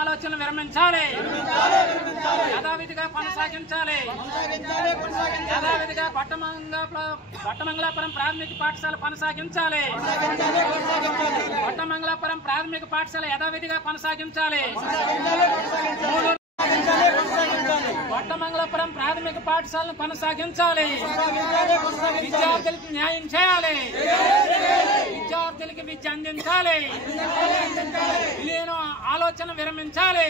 ఆలోచన విరమించాలి, యథావిధిగా కొనసాగించాలి. యథావిధిగా కొట్టమంగళాపురం ప్రాథమిక పాఠశాల కొనసాగించాలి. కొట్టమంగళాపురం ప్రాథమిక పాఠశాల యథావిధిగా కొనసాగించాలి. కొట్టమంగళాపురం ప్రాథమిక పాఠశాలను కొనసాగించాలి. విద్యార్థులకు న్యాయం చేయాలి, విద్యార్థులకి విద్య అందించాలి. విలీన ఆలోచన విరమించాలి,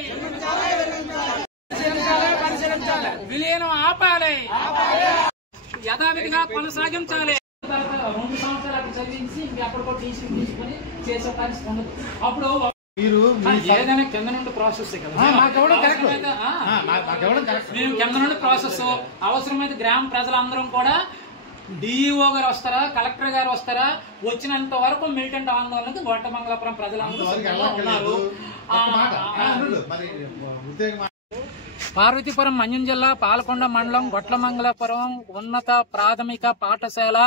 విలీనం ఆపాలి, యథావిధిగా కొనసాగించాలి. 2 సంవత్సరాలు చదివించి అప్పుడు టీసీ తీసుకుని చేసే పరిస్థితి ఉండదు. అప్పుడు ఏదైనా కింద నుండి ప్రాసెస్ కదా, మేము కింద నుండి ప్రాసెస్. అవసరమైతే గ్రామ ప్రజలందరం కూడా డిఈఓ గారు వస్తారా, కలెక్టర్ గారు వస్తారా, వచ్చినంత వరకు మిలిటెంట్ ఆందోళనకి గొట్టమంగళాపురం ప్రజలందరూ ఉన్నారు. పార్వతీపురం మన్యం జిల్లా పాలకొండ మండలం గొట్లమంగళాపురం ఉన్నత ప్రాథమిక పాఠశాల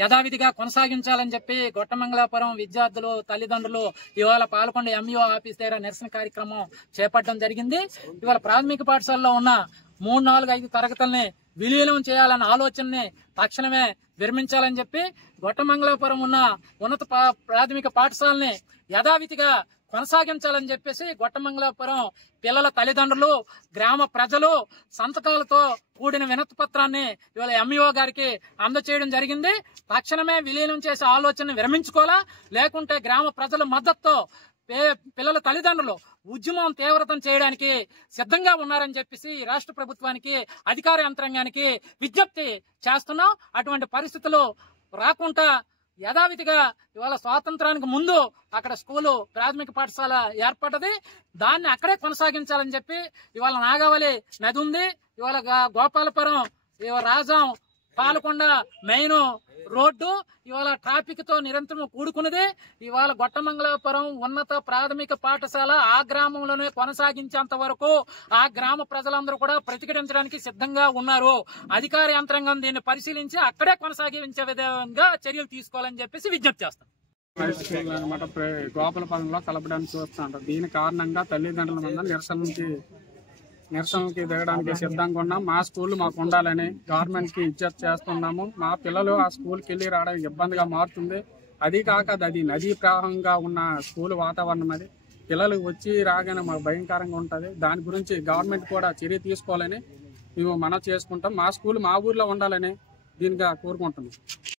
యథావిధిగా కొనసాగించాలని చెప్పి గొట్టమంగళాపురం విద్యార్థులు తల్లిదండ్రులు ఇవాళ పాలకొండ ఎంఈఓ ఆఫీస్ దగ్గర నిరసన కార్యక్రమం చేపట్టడం జరిగింది. ఇవాళ ప్రాథమిక పాఠశాలలో ఉన్న 3, 4, 5 తరగతుల్ని విలీనం చేయాలన్న ఆలోచనని తక్షణమే విరమించాలని చెప్పి గొట్టమంగళాపురం ఉన్న ఉన్నత ప్రాథమిక పాఠశాలని యథావిధిగా కొనసాగించాలని చెప్పేసి గొట్టమంగళాపురం పిల్లల తల్లిదండ్రులు, గ్రామ ప్రజలు సంతకాలతో కూడిన వినతి పత్రాన్ని ఇవాళ ఎంఈఓ గారికి అందజేయడం జరిగింది. తక్షణమే విలీనం చేసే ఆలోచన విరమించుకోవాలా, లేకుంటే గ్రామ ప్రజల మద్దతుతో పిల్లల తల్లిదండ్రులు ఉద్యమం తీవ్రతం చేయడానికి సిద్ధంగా ఉన్నారని చెప్పేసి రాష్ట్ర ప్రభుత్వానికి, అధికార యంత్రాంగానికి విజ్ఞప్తి చేస్తున్నాం. అటువంటి పరిస్థితులు రాకుండా యథావిధిగా ఇవాళ స్వాతంత్రానికి ముందు అక్కడ స్కూలు ప్రాథమిక పాఠశాల ఏర్పడ్డది, దాన్ని అక్కడే కొనసాగించాలని చెప్పి ఇవాళ నాగావళి నది ఉంది, ఇవాళ గోపాలపురం, రాజాం, పాలకొండ మెయిన్ రోడ్డు ఇవాళ ట్రాఫిక్ తో నిరంతరం కూడుకున్నది. ఇవాళ గొట్టమంగళాపురం ఉన్నత ప్రాథమిక పాఠశాల ఆ గ్రామంలోనే కొనసాగించేంత వరకు ఆ గ్రామ ప్రజలందరూ కూడా ప్రతిఘటించడానికి సిద్ధంగా ఉన్నారు. అధికార యంత్రాంగం దీన్ని పరిశీలించి అక్కడే కొనసాగించే విధంగా చర్యలు తీసుకోవాలని చెప్పేసి విజ్ఞప్తి చేస్తాం. అనమాట గోపాలపురంలో కలపడానికి చూస్తాంటారు. దీని కారణంగా తల్లిదండ్రుల మీద నిరసనకి దిగడానికి సిద్ధంగా ఉన్నాం. మా స్కూల్ మాకు ఉండాలని గవర్నమెంట్ కి ఇజ్జత్ చేస్తున్నాము. మా పిల్లలు ఆ స్కూల్కి వెళ్ళి రావడానికి ఇబ్బందిగా మారుతుంది. అది కాక అది నదీ ప్రవాహంగా ఉన్న స్కూల్ వాతావరణం, అది పిల్లలు వచ్చి రాగానే మాకు భయంకరంగా ఉంటుంది. దాని గురించి గవర్నమెంట్ కూడా చర్య తీసుకోవాలని మేము మనవి చేసుకుంటాం. మా స్కూల్ మా ఊర్లో ఉండాలని దీనిగా కోరుకుంటున్నాం.